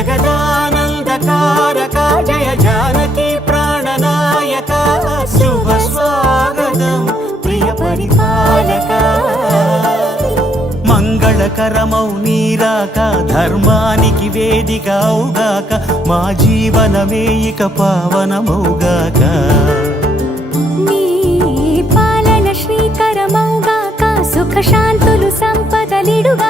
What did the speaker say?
జగదానందకారక జయ జానకి ప్రాణనాయక శుభ స్వాగతం ప్రియ పరిపాలక మంగళకరమౌ నీరాక ధర్మానికి వేదిక అవుగాక మా జీవనమే ఇక పావనమౌగాక నీ పాలన శ్రీకరమౌగాక సుఖ శాంతులు సంపదలిడుగా